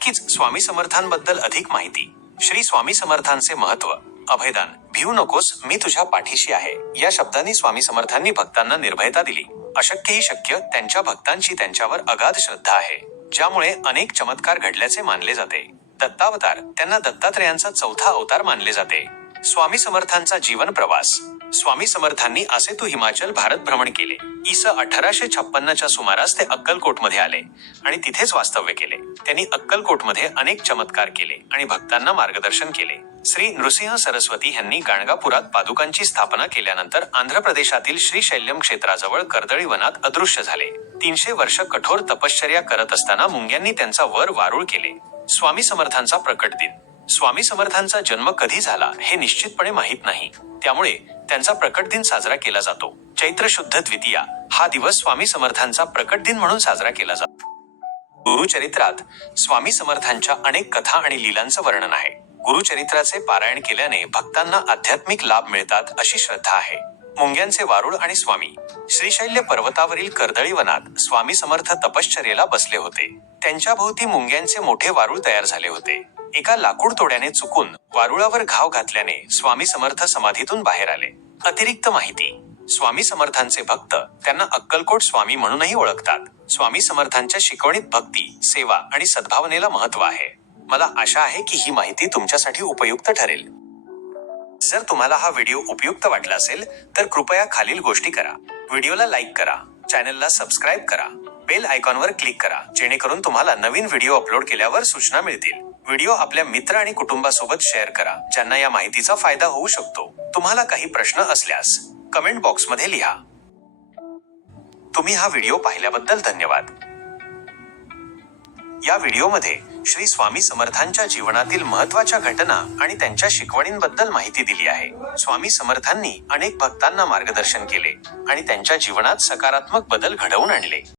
नक्कीच स्वामी समर्थांबद्दल अधिक माहिती. श्री स्वामी समर्थांचे महत्त्व अभयदान. भिवू नकोस मी तुझ्या पाठीशी आहे. या शब्दांनी स्वामी समर्थांनी भक्तांना निर्भयता दिली. अशक्य ही शक्य त्यांच्या भक्तांची त्यांच्यावर अगाध श्रद्धा आहे. ज्यामुळे अनेक चमत्कार घडल्याचे मानले जाते. दत्तावतार. त्यांना दत्तात्रयांचा चौथा अवतार मानले जाते. स्वामी समर्थांचा जीवन प्रवास. स्वामी समर्थांनी असे तू हिमाचल भारत भ्रमण केले. इस अठराशे छप्पन्नच्या सुमारास ते अक्कलकोटमध्ये आले आणि तिथेच वास्तव्य केले. त्यांनी अक्कलकोटमध्ये अनेक चमत्कार केले आणि भक्तांना मार्गदर्शन केले. श्री नृसिंह सरस्वती यांनी गाणगापुरात पादुकांची स्थापना केल्यानंतर आंध्र प्रदेशातील श्रीशैल्यम क्षेत्राजवळ कर्दळी वनात अदृश्य झाले. तीनशे वर्ष कठोर तपश्चर्या करत असताना मुंग्यांनी त्यांचा वर वारुळ केले. स्वामी समर्थांचा प्रकट दिन. स्वामी समर्थांचा जन्म कधी झाला हे निश्चितपणे माहीत नाही. त्यामुळे त्यांचा प्रकट दिन साजरा केला जातो. चैत्र शुद्ध द्वितीया हा दिवस स्वामी समर्थांचा प्रकट दिन म्हणून साजरा केला जातो. गुरुचरित्रात स्वामी समर्थांच्या अनेक कथा आणि लीलांचं वर्णन आहे. गुरुचरित्राचे पारायण केल्याने भक्तांना आध्यात्मिक लाभ मिळतात अशी श्रद्धा आहे. मुंग्यांचे वारुळ आणि स्वामी श्रीशैल्य पर्वतावरील कर्दळी वनात स्वामी समर्थ तपश्चर्येला बसले होते. त्यांच्या भोवती मुंग्यांचे मोठे वारुळ तयार झाले होते. एका लाकूड तोड्याने चुकून वारुळावर घाव घातल्याने स्वामी समर्थ समाधीतून बाहेर आले. अतिरिक्त माहिती स्वामी समर्थांचे भक्त त्यांना अक्कलकोट स्वामी म्हणूनही ओळखतात. स्वामी समर्थांच्या शिकवणीत भक्ती सेवा आणि सद्भावनेला महत्त्व आहे. मला आशा आहे की ही माहिती तुमच्यासाठी उपयुक्त ठरेल. जर तुम्हाला हा व्हिडिओ उपयुक्त वाटला असेल तर कृपया खालील गोष्टी करा. व्हिडिओला लाईक करा चॅनलला सबस्क्राईब करा बेल आयकॉनवर क्लिक करा जेणेकरून तुम्हाला नवीन व्हिडिओ अपलोड केल्यावर सूचना मिळतील. व्हिडिओ आपल्या मित्र आणि कुटुंबासोबत शेअर करा ज्यांना या माहितीचा फायदा होऊ शकतो. तुम्हाला काही प्रश्न असल्यास कमेंट बॉक्समध्ये लिहा. तुम्ही हा व्हिडिओ पाहिल्याबद्दल धन्यवाद. या व्हिडिओमध्ये श्री स्वामी समर्थांच्या जीवनातील महत्त्वाच्या घटना आणि त्यांच्या शिकवणींबद्दल माहिती दिली आहे. स्वामी समर्थांनी अनेक भक्तांना मार्गदर्शन केले आणि त्यांच्या जीवनात सकारात्मक बदल घडवून आणले.